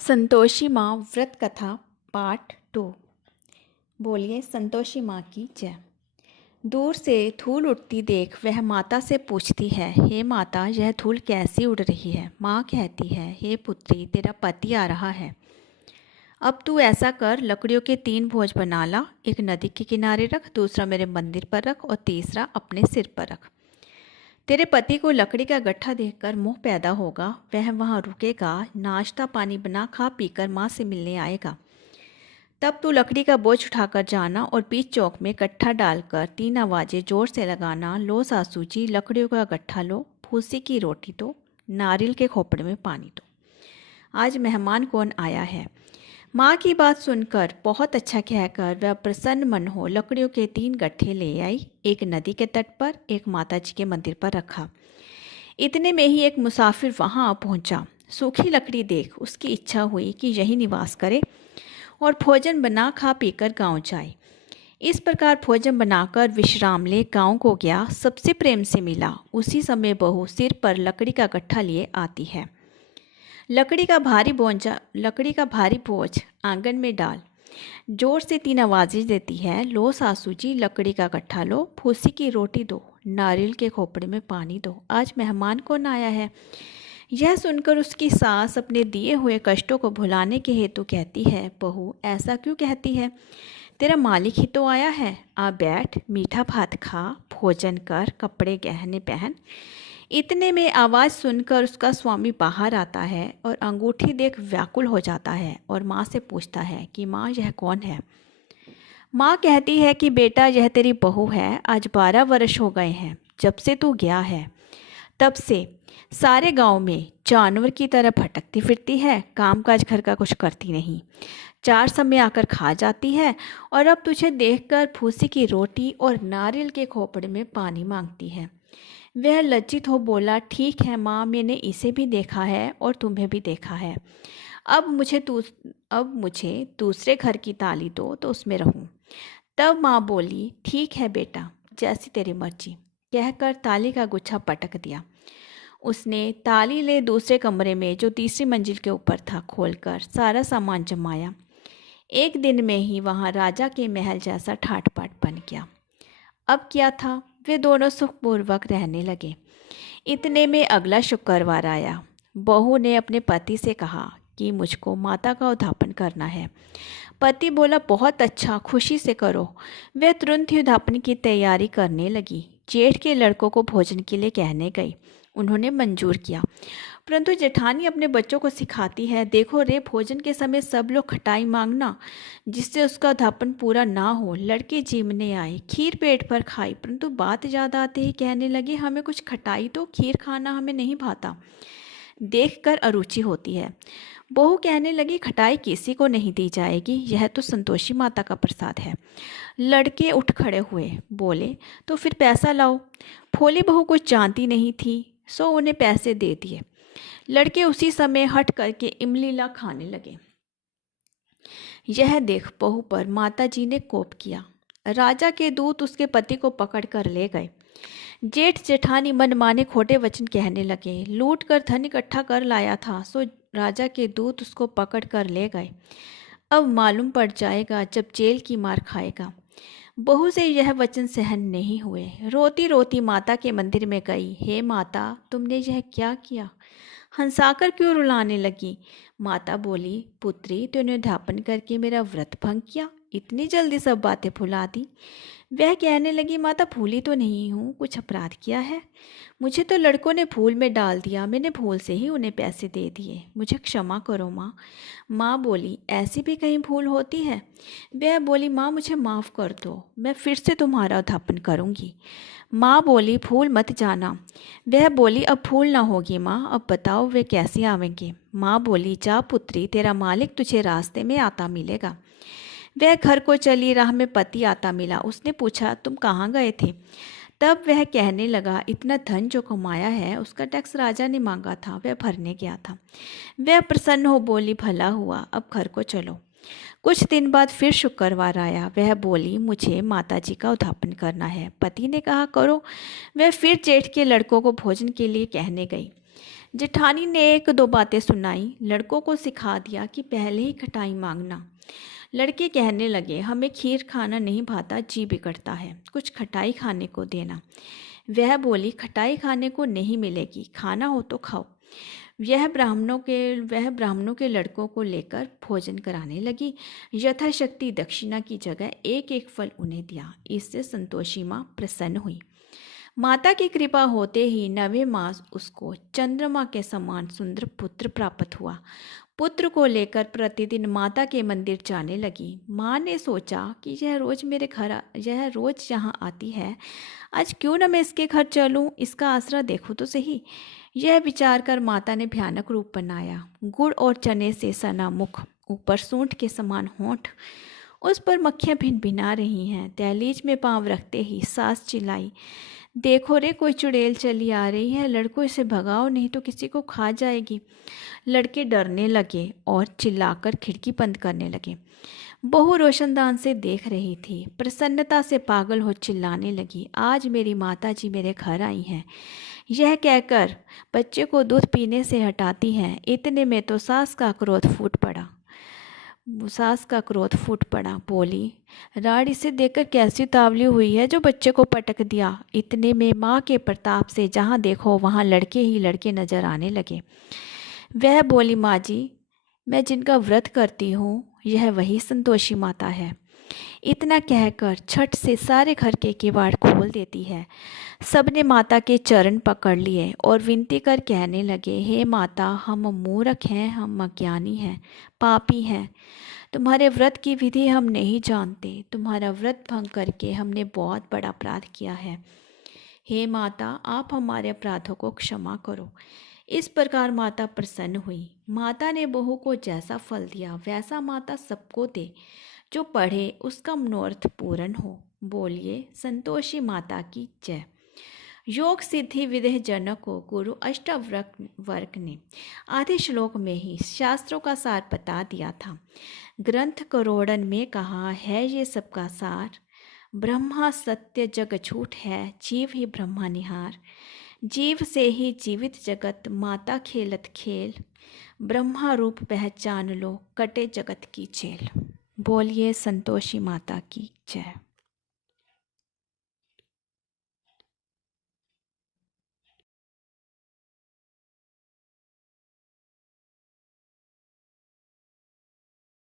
संतोषी माँ व्रत कथा पार्ट 2। बोलिए संतोषी माँ की जय। दूर से धूल उड़ती देख वह माता से पूछती है, हे माता, यह धूल कैसी उड़ रही है। माँ कहती है, हे पुत्री, तेरा पति आ रहा है। अब तू ऐसा कर, लकड़ियों के 3 भोज बना ला। एक नदी के किनारे रख, दूसरा मेरे मंदिर पर रख और तीसरा अपने सिर पर रख। तेरे पति को लकड़ी का गट्ठा देखकर मोह पैदा होगा। वह वहाँ रुकेगा, नाश्ता पानी बना खा पीकर माँ से मिलने आएगा। तब तू लकड़ी का बोझ उठाकर जाना और बीच चौक में गट्ठा डालकर 3 आवाज़ें जोर से लगाना, लो सासू जी, लकड़ियों का गट्ठा लो, फूसी की रोटी दो, नारियल के खोपड़े में पानी दो। आज मेहमान कौन आया है। माँ की बात सुनकर बहुत अच्छा कहकर वह प्रसन्न मन हो लकड़ियों के 3 गट्ठे ले आई। एक नदी के तट पर, एक माता जी के मंदिर पर रखा। इतने में ही एक मुसाफिर वहां आ पहुंचा। सूखी लकड़ी देख उसकी इच्छा हुई कि यही निवास करे और भोजन बना खा पीकर गांव जाए। इस प्रकार भोजन बनाकर विश्राम ले गांव को गया। सबसे प्रेम से मिला। उसी समय बहू सिर पर लकड़ी का गट्ठा लिए आती है। लकड़ी का भारी बोझ आंगन में डाल, जोर से 3 आवाज़ें देती है, लो सासू जी, लकड़ी का गट्ठा लो, फूसी की रोटी दो, नारियल के खोपड़े में पानी दो। आज मेहमान कौन आया है। यह सुनकर उसकी सास अपने दिए हुए कष्टों को भुलाने के हेतु कहती है, बहू ऐसा क्यों कहती है। तेरा मालिक ही तो आया है। आ बैठ, मीठा भात खा, भोजन कर, कपड़े गहने पहन। इतने में आवाज़ सुनकर उसका स्वामी बाहर आता है और अंगूठी देख व्याकुल हो जाता है और माँ से पूछता है कि माँ, यह कौन है। माँ कहती है कि बेटा, यह तेरी बहू है। आज 12 वर्ष हो गए हैं जब से तू गया है। तब से सारे गांव में जानवर की तरह भटकती फिरती है, कामकाज घर का कुछ करती नहीं। 4 समय आकर खा जाती है और अब तुझे देखकर फूसी की रोटी और नारियल के खोपड़े में पानी मांगती है। वह लज्जित हो बोला, ठीक है माँ, मैंने इसे भी देखा है और तुम्हें भी देखा है। अब मुझे दूसरे घर की ताली दो तो उसमें रहूं। तब माँ बोली, ठीक है बेटा, जैसी तेरी मर्जी, कहकर ताली का गुच्छा पटक दिया। उसने ताली ले दूसरे कमरे में, जो तीसरी मंजिल के ऊपर था, खोलकर सारा सामान जमाया। एक दिन में ही वहाँ राजा के महल जैसा ठाट-बाट बन गया। अब क्या था, वे दोनों सुखपूर्वक रहने लगे। इतने में अगला शुक्रवार आया। बहू ने अपने पति से कहा कि मुझको माता का उद्यापन करना है। पति बोला, बहुत अच्छा, खुशी से करो। वह तुरंत ही उद्यापन की तैयारी करने लगी। जेठ के लड़कों को भोजन के लिए कहने गई। उन्होंने मंजूर किया, परंतु जेठानी अपने बच्चों को सिखाती है, देखो रे, भोजन के समय सब लोग खटाई मांगना, जिससे उसका उद्यापन पूरा ना हो। लड़के जीमने आए, खीर पेट पर खाई, परंतु बात ज़्यादा आते ही कहने लगे, हमें कुछ खटाई तो, खीर खाना हमें नहीं भाता, देखकर अरुचि होती है। बहू कहने लगी, खटाई किसी को नहीं दी जाएगी, यह तो संतोषी माता का प्रसाद है। लड़के उठ खड़े हुए, बोले, तो फिर पैसा लाओ। भोली बहू कुछ जानती नहीं थी, सो उन्हें पैसे दे दिए। लड़के उसी समय हट करके इमलीला खाने लगे। यह देख बहू पर माता जी ने कोप किया। राजा के दूत उसके पति को पकड़ कर ले गए। जेठ जेठानी मनमाने खोटे वचन कहने लगे। लूट कर धन इकट्ठा कर लाया था, सो राजा के दूत उसको पकड़ कर ले गए। अब मालूम पड़ जाएगा जब जेल की मार खाएगा। बहू से यह वचन सहन नहीं हुए। रोती रोती माता के मंदिर में गई। हे माता, तुमने यह क्या किया। हंसाकर क्यों रुलाने लगी। माता बोली, पुत्री, तूने उद्यापन करके मेरा व्रत भंग किया, इतनी जल्दी सब बातें भुला दी। वह कहने लगी, माता, भूली तो नहीं हूँ, कुछ अपराध किया है। मुझे तो लड़कों ने भूल में डाल दिया, मैंने भूल से ही उन्हें पैसे दे दिए, मुझे क्षमा करो माँ। माँ बोली, ऐसी भी कहीं भूल होती है। वह बोली, माँ, मुझे माफ़ कर दो, मैं फिर से तुम्हारा उद्यापन करूँगी। माँ बोली, भूल मत जाना। वह बोली, अब भूल ना होगी माँ, अब बताओ वे कैसे आवेंगे। माँ बोली, जा पुत्री, तेरा मालिक तुझे रास्ते में आता मिलेगा। वह घर को चली। राह में पति आता मिला। उसने पूछा, तुम कहाँ गए थे। तब वह कहने लगा, इतना धन जो कमाया है उसका टैक्स राजा ने मांगा था, वह भरने गया था। वह प्रसन्न हो बोली, भला हुआ, अब घर को चलो। कुछ दिन बाद फिर शुक्रवार आया। वह बोली, मुझे माताजी का उद्यापन करना है। पति ने कहा, करो। वह फिर जेठ के लड़कों को भोजन के लिए कहने गई। जेठानी ने एक दो बातें सुनाई, लड़कों को सिखा दिया कि पहले ही खटाई मांगना। लड़के कहने लगे, हमें खीर खाना नहीं भाता, जी बिगड़ता है, कुछ खटाई खाने को देना। वह बोली, खटाई खाने को नहीं मिलेगी, खाना हो तो खाओ। वह ब्राह्मणों के लड़कों को लेकर भोजन कराने लगी। यथाशक्ति दक्षिणा की जगह एक एक फल उन्हें दिया। इससे संतोषी माँ प्रसन्न हुई। माता की कृपा होते ही 9वें मास उसको चंद्रमा के समान सुंदर पुत्र प्राप्त हुआ। पुत्र को लेकर प्रतिदिन माता के मंदिर जाने लगी। माँ ने सोचा कि यह रोज यहाँ आती है, आज क्यों न मैं इसके घर चलूं, इसका आसरा देखूं तो सही। यह विचार कर माता ने भयानक रूप बनाया। गुड़ और चने से सना मुख, ऊपर सूंठ के समान होंठ, उस पर मक्खियाँ भिनभिना रही हैं। दहलीज में पांव रखते ही सास चिल्लाई, देखो रे, कोई चुड़ैल चली आ रही है, लड़कों इसे भगाओ नहीं तो किसी को खा जाएगी। लड़के डरने लगे और चिल्लाकर खिड़की बंद करने लगे। बहू रोशनदान से देख रही थी, प्रसन्नता से पागल हो चिल्लाने लगी, आज मेरी माता जी मेरे घर आई हैं। यह कहकर बच्चे को दूध पीने से हटाती हैं। इतने में तो सास का क्रोध फूट पड़ा। बोली, राड इसे देखकर कैसी उतावली हुई है जो बच्चे को पटक दिया। इतने में माँ के प्रताप से जहाँ देखो वहाँ लड़के ही लड़के नजर आने लगे। वह बोली, माँ जी, मैं जिनका व्रत करती हूँ यह वही संतोषी माता है। इतना कहकर छठ से सारे घर के किवाड़ खोल देती है। सबने माता के चरण पकड़ लिए और विनती कर कहने लगे, हे माता, हम मूर्ख हैं, हम अज्ञानी हैं, पापी हैं। तुम्हारे व्रत की विधि हम नहीं जानते। तुम्हारा व्रत भंग करके हमने बहुत बड़ा अपराध किया है। हे माता, आप हमारे अपराधों को क्षमा करो। इस प्रकार माता प्रसन्न हुई। माता ने बहू को जैसा फल दिया वैसा माता सबको दे। जो पढ़े उसका मनोरथ पूर्ण हो। बोलिए संतोषी माता की जय। योग सिद्धि विदेह जनक को गुरु अष्टावक्र ने आधे श्लोक में ही शास्त्रों का सार बता दिया था। ग्रंथ करोड़न में कहा है ये सबका सार, ब्रह्मा सत्य जग झूठ है, जीव ही ब्रह्मा निहार। जीव से ही जीवित जगत, माता खेलत खेल, ब्रह्मा रूप पहचान लो, कटे जगत की झेल। बोलिए संतोषी माता की जय।